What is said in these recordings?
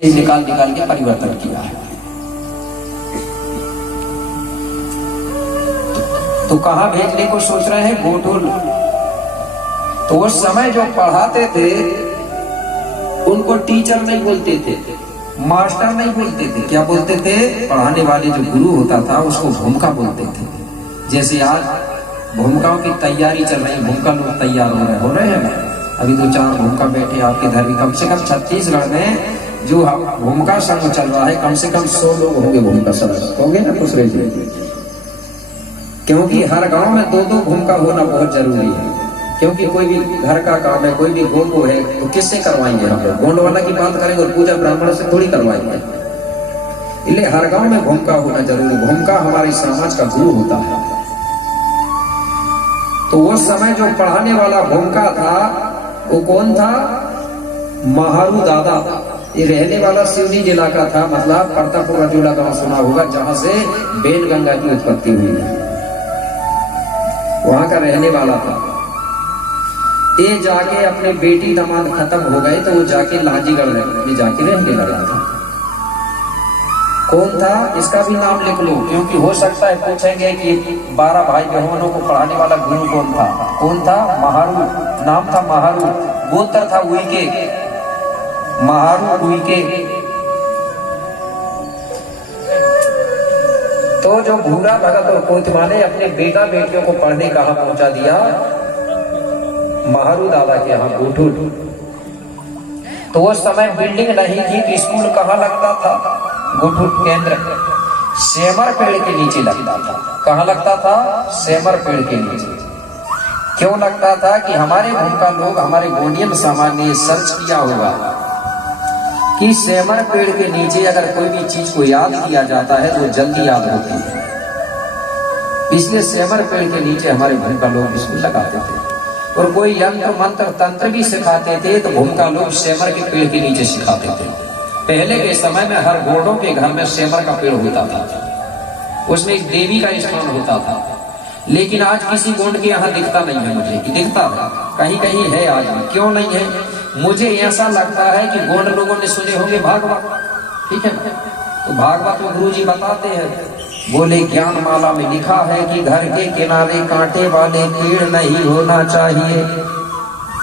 निकाल निकाल के परिवर्तन किया है। तो कहाँ भेजने को सोच रहे हैं? गोटुल। तो उस समय जो पढ़ाते थे उनको टीचर नहीं बोलते थे, मास्टर नहीं बोलते थे, क्या बोलते थे? पढ़ाने वाले जो गुरु होता था उसको भूमिका बोलते थे। जैसे आज भूमिकाओं की तैयारी चल रही है, भूमिका लोग तैयार हो रहे हैं ना। अभी 2-4 भूमिका बैठे आपके इधर भी, कम से कम छत्तीसगढ़ में जो भूमिका संघ चल रहा है, कम से कम 100 लोग होंगे भूमिका सदस्य, होंगे ना खुश रहिए। क्योंकि हर गांव में 2-2 भूमिका होना बहुत जरूरी है। क्योंकि कोई भी घर का काम है, कोई भी गोंड है, तो किससे करवाएंगे हम लोग? गोंड वाला की बात करेंगे और पूजा ब्राह्मण से थोड़ी करवाएंगे। इसलिए हर गांव में भूमिका होना जरूरी। भूमिका हमारे समाज का गुरु होता है। तो उस समय जो पढ़ाने वाला भूमिका था वो कौन था? महारू दादा। ये रहने वाला सिवनी जिला का था, मतलब प्रतापपुर रजोला गांव सुना होगा, जहां से बेन गंगा की उत्पत्ति हुई है, वहां का रहने वाला था। ये जाके अपने बेटी दामाद खत्म हो गए तो वो जाके लांजीगढ़ में जाके रहने लगा था। कौन था? इसका भी नाम लिख लो, क्योंकि हो सकता है पूछेंगे कि 12 भाई बहनों को पढ़ाने वाला गुरु कौन था? कौन था? महारू। नाम था महारू। गोत्र था उइके, महारू उइके। तो जो भूरा भगत और कोतवाल ने अपने बेटा बेटियों को पढ़ने कहाँ पहुंचा दिया? महारू दादा के यहाँ, गोठुल। तो उस समय बिल्डिंग नहीं थी कि स्कूल कहाँ लगता था? गोठुल केंद्र सेमर पेड़ के नीचे लगता था। कहाँ लगता था? सेमर पेड़ के नीचे। क्यों लगता था? कि हमारे भूमिका लोग, हमारे गोंडियन समाज ने सर्च किया होगा कि सेमर पेड़ के नीचे अगर कोई भी चीज को याद किया जाता है तो जल्दी याद होती है। इसलिए सेमर पेड़ के नीचे हमारे भूमिका लोग इसको लगाते थे। और कोई यंत्र मंत्र तंत्र भी सिखाते थे तो भूमिका लोग सेमर के पेड़ के नीचे सिखाते थे। पहले के समय में हर गोंडों के घर में सेमर का पेड़ होता था, उसमें एक देवी का स्थान होता था। लेकिन आज किसी गोंड के यहाँ दिखता नहीं है मुझे, कि दिखता है कहीं कहीं है आज भी। क्यों नहीं है? मुझे ऐसा लगता है कि गोंड लोगों ने सुने होंगे भागवत, ठीक है? तो भागवत में गुरु जी बताते हैं, बोले ज्ञान माला में लिखा है कि घर के किनारे कांटे वाले पेड़ नहीं होना चाहिए।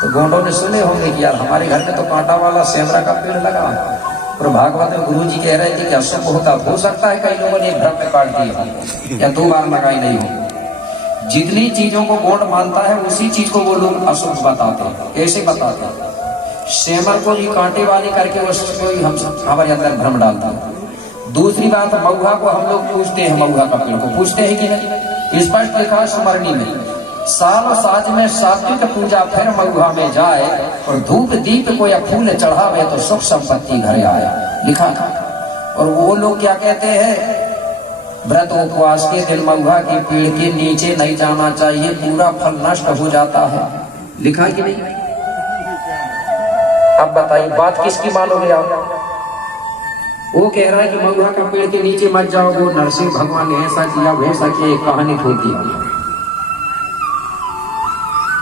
तो गोंडों ने सुने होंगे कि यार हमारे घर में तो कांटा वाला सेमरा का पेड़ लगा है। और भागवत में गुरु जी कह रहे थे कि अशुभ होता, हो सकता है कई लोगों ने एक घर में काट दिया या 2 बार लगाई नहीं हो। जितनी चीजों को गोंड मानता है उसी चीज को वो लोग अशुभ बताते हैं। कैसे बताते हैं? सेमर को भी कांटे वाले करके उसको ही हम हमारे अंदर भ्रम डालता है। दूसरी बात, महुआ को हम लोग पूछते हैं, महुआ का पेड़ को पूछते हैं कि नहीं? स्पष्ट लिखा स्मरणी में, साल साज में सात्विक पूजा फिर महुआ में जाए, और धूप दीप को या फूल चढ़ावे तो सुख संपत्ति घर आए, लिखा था। और वो लोग क्या कहते हैं? व्रत उपवास के दिन महुआ के पेड़ के नीचे नहीं जाना चाहिए, पूरा फल नष्ट हो जाता है, लिखा कि नहीं? अब बताइए बात किसकी मानोगे आप? वो कह रहा है कि महुआ का पेड़ के नीचे मत जाओ, वो नरसिंह भगवान ने ऐसा किया वैसा किया, एक कहानी खोल दिया।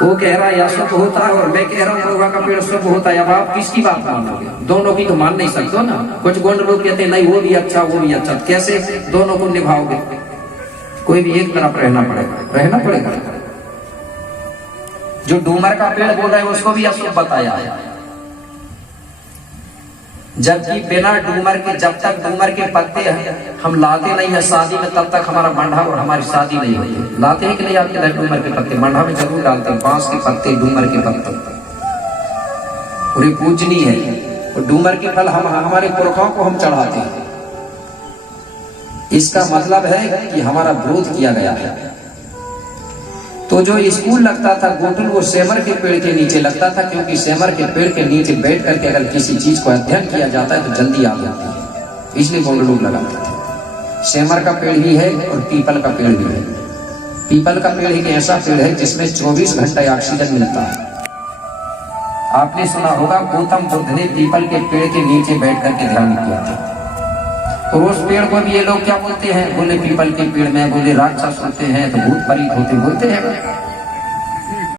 वो कह रहा है अशुभ होता है और मैं कह रहा हूँ महुआ का पेड़ शुभ होता है। अब आप किसकी बात मानोगे? दोनों की तो मान नहीं सकते ना। कुछ गोंड लोग कहते हैं नहीं वो भी अच्छा वो भी अच्छा, कैसे दोनों को निभाओगे? कोई भी एक तरफ रहना पड़ेगा। जो डूमर का पेड़ बोल रहे हैं उसको भी अशुभ बताया है, जबकि बिना डूमर के, जब तक डूमर के पत्ते हम लाते नहीं है शादी में, तब तक हमारा मंडा और हमारी शादी नहीं होती। लाते हैं कि नहीं आपके घर डूमर के पत्ते? मंडा में जरूर डालते हैं, बांस के पत्ते, डूमर के पत्ते, और ये पूजनीय है। और डूमर के फल हम हमारे पुरखों को हम चढ़ाते हैं। इसका मतलब है कि हमारा विरोध किया गया है। तो जो स्कूल लगता था गोटुल, वो सेमर के पेड़ के नीचे लगता था, क्योंकि सेमर के पेड़ के नीचे बैठ करके अगर किसी चीज को अध्ययन किया जाता है तो जल्दी याद होती है, इसलिए गोंड लोग लगाते थे। सेमर का पेड़ भी है और पीपल का पेड़ भी है। पीपल का पेड़ एक ऐसा पेड़ है जिसमें 24 घंटे ऑक्सीजन मिलता है। आपने सुना होगा गौतम बुद्ध ने पीपल के पेड़ के नीचे बैठ करके ध्यान किया था। और उस पेड़ को भी ये लोग क्या बोलते हैं? बोले पीपल के पेड़ में बोले राक्षस होते हैं तो भूत प्रेत होते हैं।